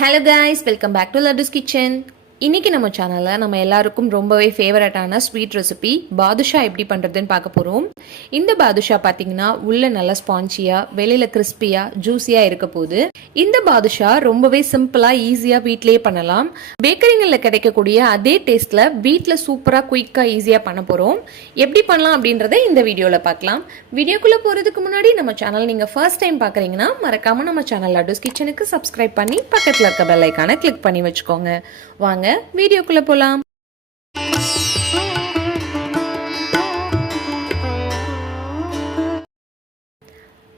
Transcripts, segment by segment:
Hello guys, welcome back to Laddu's Kitchen. இன்னைக்கு நம்ம சேனல்ல நம்ம எல்லாருக்கும் ரொம்பவே ஃபேவரட்டான ஸ்வீட் ரெசிபி பாதுஷா எப்படி பண்றதுன்னு பார்க்க போறோம். இந்த பாதுஷா பாத்தீங்கன்னா உள்ள நல்ல ஸ்பாஞ்சியா, வெளியில கிறிஸ்பியா, ஜூசியா இருக்க போகுது. இந்த பாதுஷா ரொம்பவே சிம்பிளா, ஈஸியா வீட்லயே பண்ணலாம். பேக்கரிங்கள்ல கிடைக்கக்கூடிய அதே டேஸ்ட்ல வீட்ல சூப்பரா, குயிக்கா, ஈஸியா பண்ண போறோம். எப்படி பண்ணலாம் அப்படின்றத இந்த வீடியோல பார்க்கலாம். வீடியோக்குள்ள போறதுக்கு முன்னாடி நம்ம சேனல் நீங்க ஃபர்ஸ்ட் டைம் பாக்குறீங்கன்னா மறக்காம நம்ம சேனல் லட்டூஸ் கிச்சனுக்கு சப்ஸ்கிரைப் பண்ணி பக்கத்துல இருக்க பெல் ஐகானை கிளிக் பண்ணி வச்சுக்கோங்க. வாங்க வீடியோக்குள்ள போலாம்.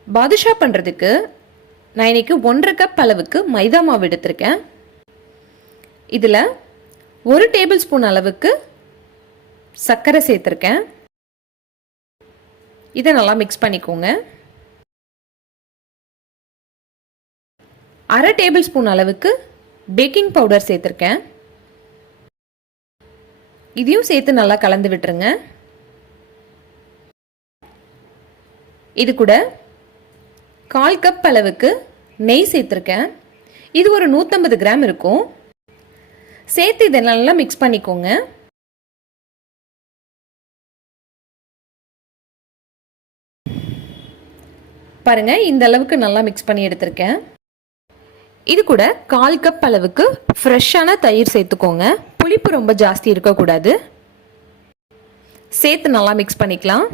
பாதுஷா பண்றதுக்கு நான் இன்னைக்கு 1.5 கப் அளவுக்கு மைதா மாவு எடுத்திருக்கேன். இதுல 1 டேபிள் ஸ்பூன் அளவுக்கு சர்க்கரை சேர்த்திருக்கேன். இதை நல்லா மிக்ஸ் பண்ணிக்கோங்க. 1/2 டேபிள் ஸ்பூன் அளவுக்கு பேக்கிங் பவுடர் சேர்த்திருக்கேன். இதையும் சேர்த்து நல்லா கலந்து விட்டுருங்க. இது கூட 1/4 கப் அளவுக்கு நெய் சேர்த்திருக்கேன். இது ஒரு 150 கிராம் இருக்கும். சேர்த்து இதை நல்லா மிக்ஸ் பண்ணிக்கோங்க. பாருங்க, இந்த அளவுக்கு நல்லா மிக்ஸ் பண்ணி எடுத்திருக்கேன். இது கூட 1/4 கப் அளவுக்கு ஃப்ரெஷ்ஷான தயிர் சேர்த்துக்கோங்க. புளிப்பு ரொம்ப ஜாஸ்தி இருக்கக்கூடாது. சேர்த்து நல்லா மிக்ஸ் பண்ணிக்கலாம்.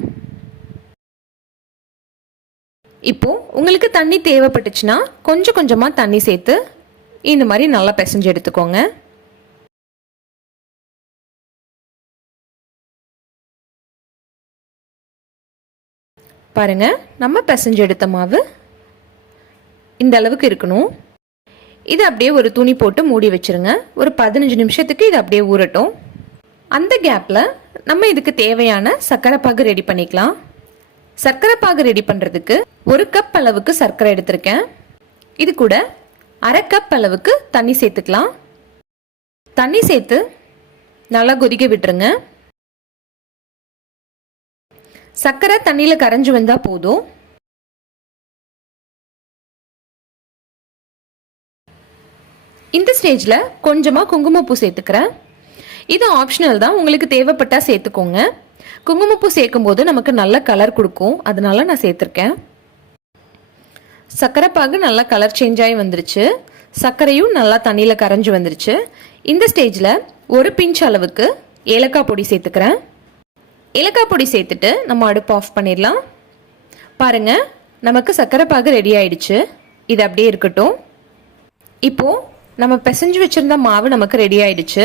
இப்போ உங்களுக்கு தண்ணி தேவைப்பட்டுச்சுன்னா கொஞ்சம் கொஞ்சமா தண்ணி சேர்த்து இந்த மாதிரி நல்லா பிசைஞ்சு எடுத்துக்கோங்க. பாருங்க, நம்ம பிசைஞ்சு எடுத்த மாவு இந்த அளவுக்கு இருக்கணும். இது அப்படியே ஒரு துணி போட்டு மூடி வச்சிருங்க. ஒரு 15 நிமிஷத்துக்கு இது அப்படியே ஊறட்டும். அந்த கேப்ல நம்ம இதுக்கு தேவையான சர்க்கரை பாகு ரெடி பண்ணிக்கலாம். சர்க்கரை பாகு ரெடி பண்றதுக்கு 1 கப் அளவுக்கு சர்க்கரை எடுத்திருக்கேன். இது கூட 1/2 கப் அளவுக்கு தண்ணி சேர்த்துக்கலாம். தண்ணி சேர்த்து நல்லா கொதிக்க விட்டுருங்க. சர்க்கரை தண்ணியில கரைஞ்சு வந்தா போதும். இந்த ஸ்டேஜ்ல கொஞ்சமா குங்குமப்பூ சேர்த்துக்கிறேன். இது ஆப்ஷனல் தான், உங்களுக்கு தேவைப்பட்டா சேர்த்துக்கோங்க. குங்குமப்பூ சேர்க்கும் போது நமக்கு நல்ல கலர் கொடுக்கும், அதனால நான் சேர்த்திருக்கேன். சர்க்கரை பாகு நல்லா கலர் சேஞ்ச் ஆகி வந்துருச்சு. சர்க்கரையும் நல்லா தண்ணியில கரைஞ்சு வந்துருச்சு. இந்த ஸ்டேஜ்ல ஒரு பிஞ்ச் அளவுக்கு ஏலக்காய் பொடி சேர்த்துக்கிறேன். ஏலக்காய் பொடி சேர்த்துட்டு நம்ம அடுப்பு ஆஃப் பண்ணிடலாம். பாருங்க, நமக்கு சர்க்கரை பாகு ரெடி ஆயிடுச்சு. இது அப்படியே இருக்கட்டும். இப்போ நம்ம பிசைஞ்சு வச்சிருந்த மாவு நமக்கு ரெடி ஆயிடுச்சு.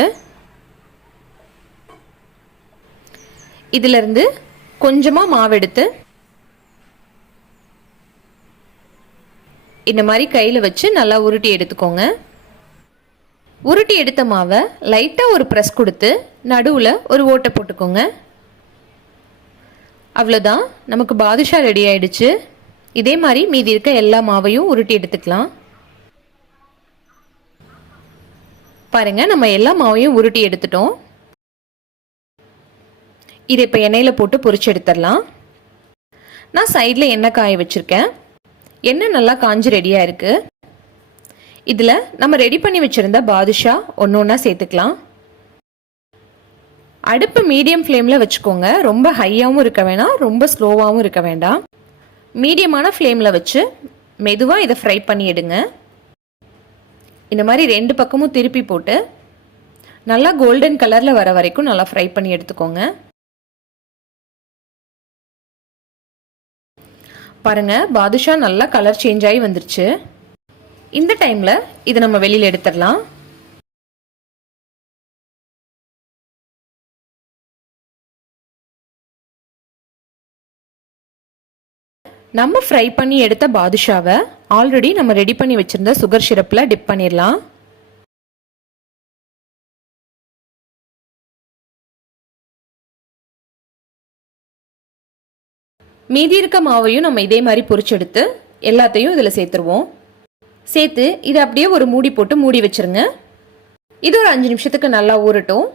இதுல இருந்து கொஞ்சமா மாவு எடுத்து இந்த மாதிரி கையில வச்சு நல்லா உருட்டி எடுத்துக்கோங்க. உருட்டி எடுத்த மாவை லைட்டா ஒரு பிரஸ் கொடுத்து நடுவுல ஒரு ஓட்டை போட்டுக்கோங்க. அவ்வளவுதான், நமக்கு பாதுஷா ரெடி ஆயிடுச்சு. இதே மாதிரி மீதி இருக்க எல்லா மாவையும் உருட்டி எடுத்துக்கலாம். பாருங்க, நம்ம எல்லா மாவையும் உருட்டி எடுத்துட்டோம். இதை இப்போ எண்ணெயில் போட்டு பொரிச்சு எடுத்துடலாம். நான் சைடில் எண்ணெய் காய வச்சிருக்கேன். எண்ணெய் நல்லா காஞ்சி ரெடியாக இருக்கு. இதில் நம்ம ரெடி பண்ணி வச்சிருந்த பாதுஷா ஒன்று ஒன்றா சேர்த்துக்கலாம். அடுப்பு மீடியம் ஃப்ளேமில் வச்சுக்கோங்க. ரொம்ப ஹையாகவும் இருக்க வேண்டாம், ரொம்ப ஸ்லோவாகவும் இருக்க வேண்டாம். மீடியமான ஃப்ளேமில் வச்சு மெதுவாக இதை ஃப்ரை பண்ணி எடுங்க. இந்த மாதிரி 2 பக்கமும் திருப்பி போட்டு நல்லா கோல்டன் கலர்ல வர வரைக்கும் நல்லா ஃப்ரை பண்ணி எடுத்துக்கோங்க. பாருங்க, பாதுஷா நல்லா கலர் சேஞ்ச் ஆகி வந்துருச்சு. இந்த டைம்ல இதை நம்ம வெளியில எடுத்துடலாம். நம்ம ஃப்ரை பண்ணி எடுத்த பாதுஷாவை ஆல்ரெடி நம்ம ரெடி பண்ணி வச்சிருந்த சுகர் சிரப்ல டிப் பண்ணிடலாம். மீதி இருக்க மாவையும் நம்ம இதே மாதிரி பொரிச்செடுத்து எல்லாத்தையும் இதுல சேர்த்துருவோம். சேர்த்து இதை அப்படியே ஒரு மூடி போட்டு மூடி வச்சிருங்க. இது ஒரு 5 நிமிஷத்துக்கு நல்லா ஊறட்டும்.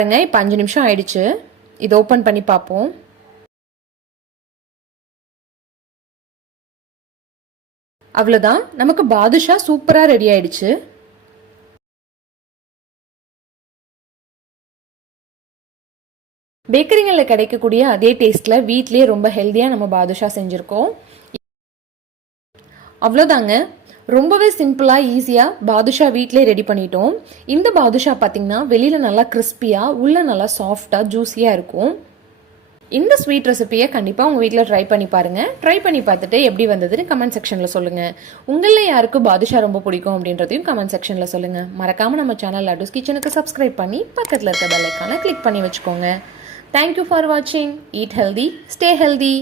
இப்போ 5 நிமிஷம் ஆயிடுச்சு. இதை ஓபன் பண்ணி பார்ப்போம். அவ்வளோதான், நமக்கு பாதுஷா சூப்பராக ரெடி ஆயிடுச்சு. பேக்கரிகளில் கிடைக்கக்கூடிய அதே டேஸ்ட்டில் வீட்லேயே ரொம்ப ஹெல்த்தியாக நம்ம பாதுஷா செஞ்சுருக்கோம். அவ்வளோதாங்க, ரொம்பவே சிம்பிளாக ஈஸியாக பாதுஷா வீட்டிலே ரெடி பண்ணிட்டோம். இந்த பாதுஷா பார்த்திங்கன்னா வெளியில் நல்லா கிறிஸ்பியாக உள்ள நல்லா சாஃப்டாக ஜூஸியாக இருக்கும். இந்த ஸ்வீட் ரெசிபியை கண்டிப்பாக உங்கள் வீட்டில் ட்ரை பண்ணி பாருங்கள். ட்ரை பண்ணி பார்த்துட்டு எப்படி வந்ததுன்னு கமெண்ட் செக்ஷனில் சொல்லுங்கள். உங்களில் யாருக்கு பாதுஷா ரொம்ப பிடிக்கும் அப்படின்றதையும் கமெண்ட் செக்ஷனில் சொல்லுங்கள். மறக்காமல் நம்ம சேனல் லட்டுஸ் கிச்சனுக்கு சப்ஸ்கிரைப் பண்ணி பக்கத்தில் இருக்க பெல் ஐக்கானை கிளிக் பண்ணி வச்சுக்கோங்க. தேங்க்யூ ஃபார் வாட்சிங். Eat healthy, stay healthy.